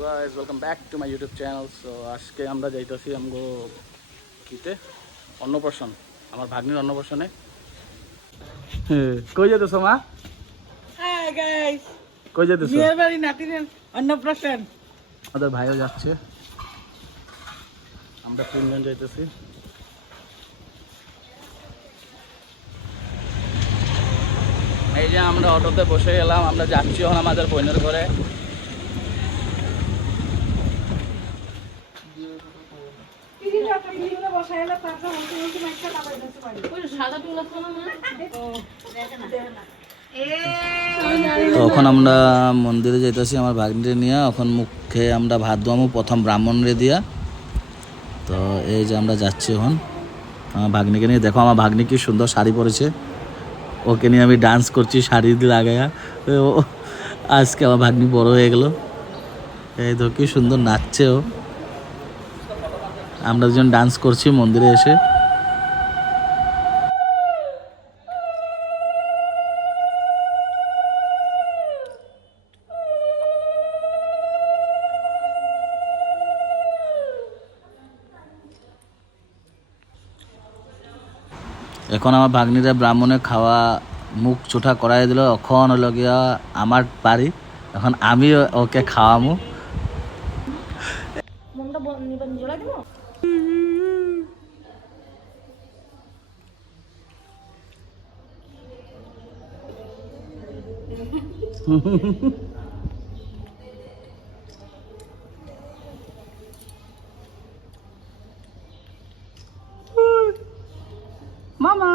guys, welcome back to my YouTube channel. So আজকে আমরা যাইতাছি আমগো কিতে অন্নপ্রাশন আমার ভাগ্নির অন্নপ্রাশনে। কই যাইতেছো মা? হাই গাইস, কই যাইতেছো? বিয়ের বাড়ি নাতিনের অন্নপ্রাশন। আমাদের ভাইও যাচ্ছে, আমরা তিনজন যাইতেছি। এই যে আমরা অটোতে বসে গেলাম, আমরা যাচ্ছি এখন আমাদের বোনের ঘরে। তখন আমরা মন্দিরে যাইতেছি আমার ভাগ্নিরে নিয়ে। এখন মুখে আমরা ভাত দোয়ামো প্রথম ব্রাহ্মণরে দিয়া। তো এই যে আমরা যাচ্ছি এখন আমার ভাগ্নিকে নিয়ে। দেখো আমার ভাগ্নি কি সুন্দর শাড়ি পরেছে, ওকে নিয়ে আমি ডান্স করছি শাড়ি দিয়ে লাগাইয়া। আজকে আমার ভাগ্নি বড় হয়ে গেল, এই তো কি সুন্দর নাচছে ও। আমরা দুজন ডান্স করছি মন্দিরে এসে। এখন আমার ভাগ্নিরা ব্রাহ্মণে খাওয়া মুখ চোঠা করাই দিল। এখন হলো গিয়া আমার বাড়ি, এখন আমি ওকে খাওয়ামো। মামা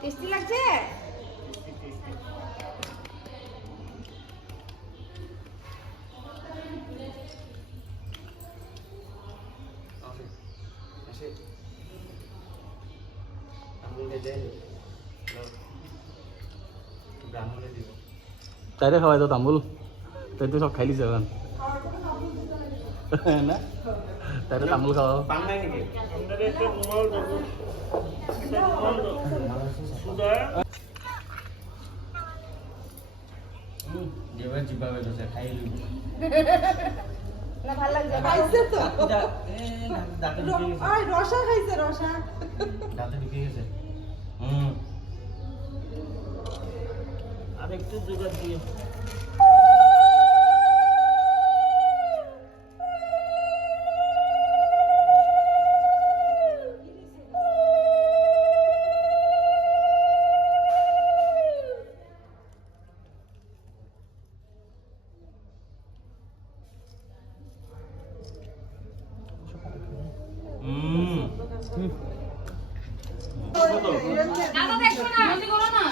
টেস্টি লাগছে? তাইলে খাওয়াই তো তামুল, তাই তো সব খাইলিস এখন না? তাইলে তামুল খাওয়াও। না ভাল লাগছে? খাইছে তো। আই রসা খাইছে, রসা। দাঁতে ঢুকে গেছে। আর একটু জোগাড় দিয়ে দাদা দেখো না, আমি করো না।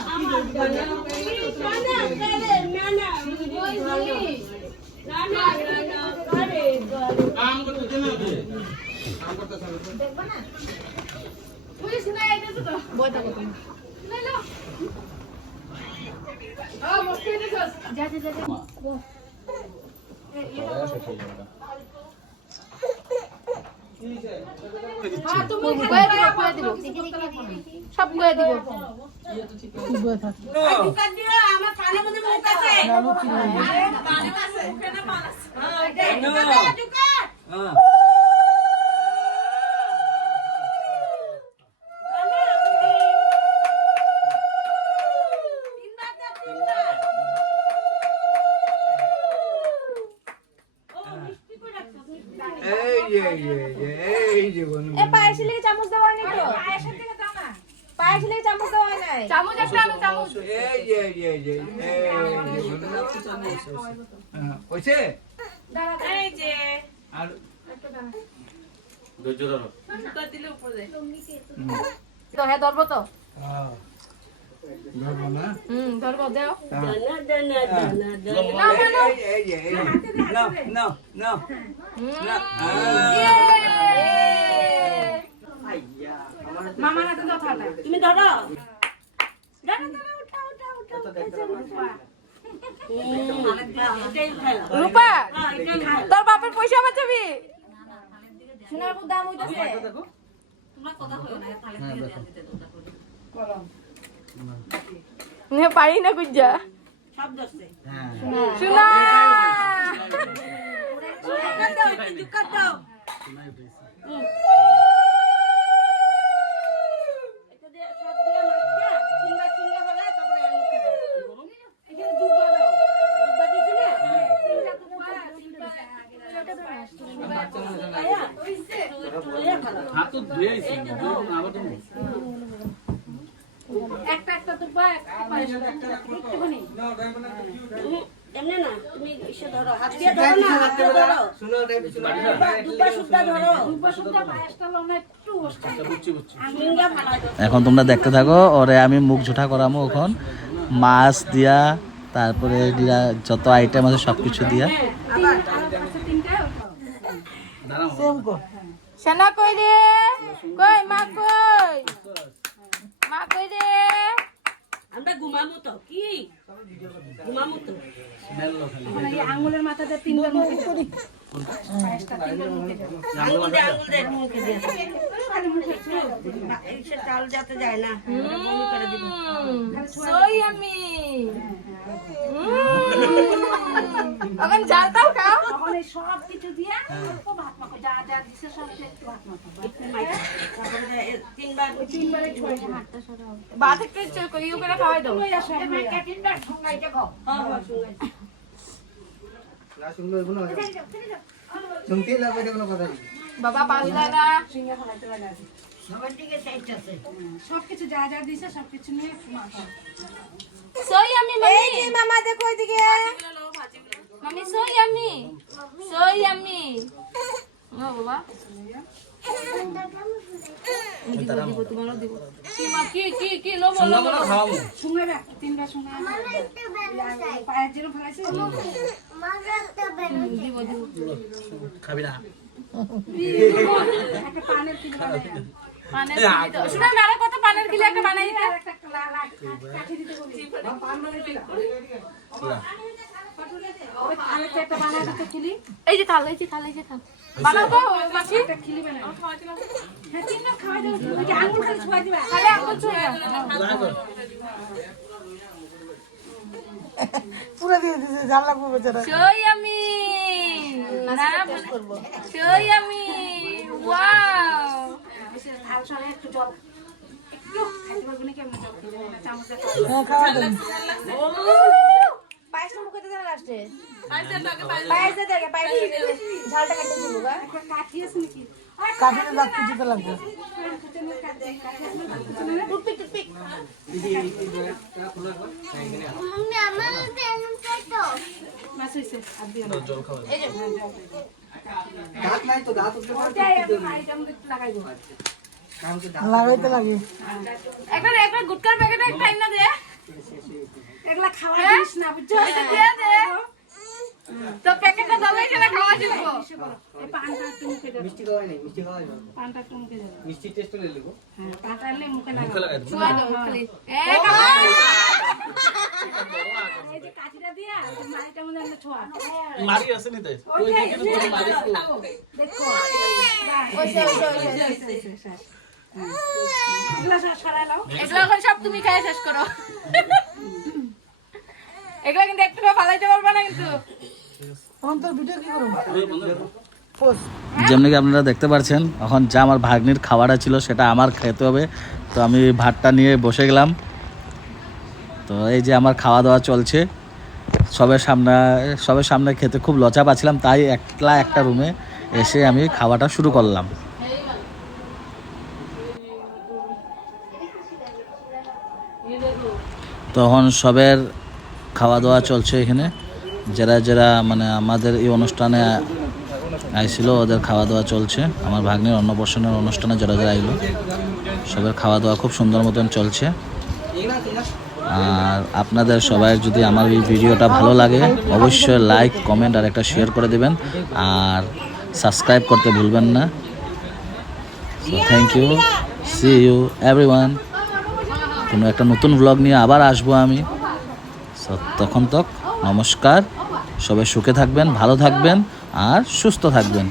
সব করে দিব। পায়েসের লেগে চামচ দেওয়া নাই তো? পায়েসের লেগে চামচ দেওয়া নাই? চামচ একটা আনো, চামচ। কইছে এই যে আর ধৈর্য ধরো। তো হ্যাঁ ধরবো তো। ধরবো দাও মামার হাতে দাও থালা তুমি ধরো রূপা তোর বাপের পয়সা বাঁচাবি সোনার খুব দাম হইতাছে নে পারি না কুজ্জা সব ধরছে সোনা জুকাত দাও এটা দিয়ে সব দিয়ে মাখিয়া চিংড়া চিংড়া হলে তারপরে আর মুখে দাও এখানে দুব্বা দাও দুব্বা দিছি না হাত তো ধুয়ে আইছি আবার তো একটা একটা তো পা একটুখানি এমনি না তুমি এসে ধরো হাত দিয়ে ধরো না হাত দিয়ে ধরো দুব্বা সুদ্ধা ধরো দুব্বা সুদ্ধা পায়েসটা লনা একটু চিংড়া ফালাই দাও এখন তোমরা দেখতে থাকো ওরে আমি মুখ ঝুঠা করামো এখন মাছ দিয়া তারপরে দিয়া যত আইটেম আছে সব কিছু দিয়া সোনা কই রে কই মা কই মা কই রে আমরা ঘুমামু তো কি ঘুমামু তো আঙ্গুলের মাথাতে তিনবার মুখে করি আঙুল দে মুখে দে এসে চাল যাতে যায় না বমি করে দিব সই আমি এখন জালটাও খাও এখন এই সব কিছু দিয়া ভাত মাখো যা যা দিছে সব একটু ভাত মাখো তারপরে তিনবার হাতটা সরাও ভাত একটু ইউ করে খাওয়াই দাও তিনবার সঙ্গাইতে খাও বাবা পাল্লা না সবকিছু যা যা দিছে সবকিছু নিয়ে সই আমি এই যে মামা দেখো এদিকে মামি সই আমি ও বাবা দিব তোমারও দিব কি মা কি লো বলো খাওয়ামু সঙ্গে রাখ তিনটা সঙ্গে পায়ের জন্য ফেলাইছে দিব খাবি না একটা পানের কিলো পানের কিলো শুনো মেরে কত পানের কিলো একটা বানাই দিতে একটা কাঠি দিতে বলি আমি একটা বানাই দিতে খিলি এই যে থাল বানাও তো মাছি একটা খিলি বানাও হ্যাঁ তিনটা খাওয়া দাও ওই যে আঙ্গুল খালি ছুঁয়া দিবা খালি আঙ্গুল ছুঁয়া পুরো দিয়ে দিছে জাল লাগবে বেচারা সই আমি না করব সই আমি ওয়াও থাল সরে একটু জল একটু খাইতে পারবো না কেমন জল খেলে চামচ হ্যাঁ খাওয়া দাও পায়েস মুখে দিতে লাস্টে পায়েস দে আগে পায়েস ঝালটা কাটতে দিব গা কাটিয়েছ নাকি কাটিতে লাগতে দিতে লাগবে টুকপিক মাছ হইছে আর দিও না জল খাওয়া এই যে দাঁত নাই তো দাঁত উঠতে লাগাইবো লাগাইতে লাগে একবার গুটকার প্যাকেটে একটা আইনা দে এগুলা খাওয়া জিনিস না বুঝছো দে তো প্যাকেটটা দাও এখানে খাওয়া দিব এই পানটা একটু মুখে দাও মিষ্টি খাওয়াই নাই মিষ্টি খাওয়াই না পানটা একটু মুখে দাও মিষ্টি টেস্ট করে নেব হ্যাঁ পানটা এলে মুখে মুখে লাগাই দাও। ছুঁয়া দাও খালি এই কাকা এই যে কাঠিটা দিয়া মাইটা মনে একটা ছোঁয়া মারি আছে নি তাই ওই দিকে তো মারি দেখো ওইসে এগুলা সব সরাই নাও এগুলা এখন সব তুমি খাই শেষ করো এগুলা কিন্তু একটু ফালাইতে পারবে না কিন্তু তখন তোর ভিডিও কি করব যেমনি কি আপনারা দেখতে পাচ্ছেন এখন যা আমার ভাগ্নির খাওয়াটা ছিল সেটা আমার খেতে হবে তো আমি ভাতটা নিয়ে বসে গেলাম তো এই যে আমার খাওয়া দাওয়া চলছে সবের সামনে খেতে খুব লজ্জা পাচ্ছিলাম তাই একলা একটা রুমে এসে আমি খাওয়াটা শুরু করলাম তখন সবের খাওয়া দাওয়া চলছে এখানে যারা যারা মানে আমাদের এই অনুষ্ঠানে আইছিল ওদের খাওয়া দাওয়া চলছে আমার ভাগ্নের অন্নপ্রাশনের অনুষ্ঠানে যারা যারা আইলো সবের খাওয়া দাওয়া খুব সুন্দর মতন চলছে আর আপনাদের সবাই যদি আমার এই ভিডিওটা ভালো লাগে অবশ্যই লাইক কমেন্ট আর একটা শেয়ার করে দেবেন আর সাবস্ক্রাইব করতে ভুলবেন না। So thank you, see you everyone. কোনো একটা নতুন ব্লগ নিয়ে আবার আসবো আমি। সো তখন নমস্কার, সবাই সুখে থাকবেন, ভালো থাকবেন আর সুস্থ থাকবেন।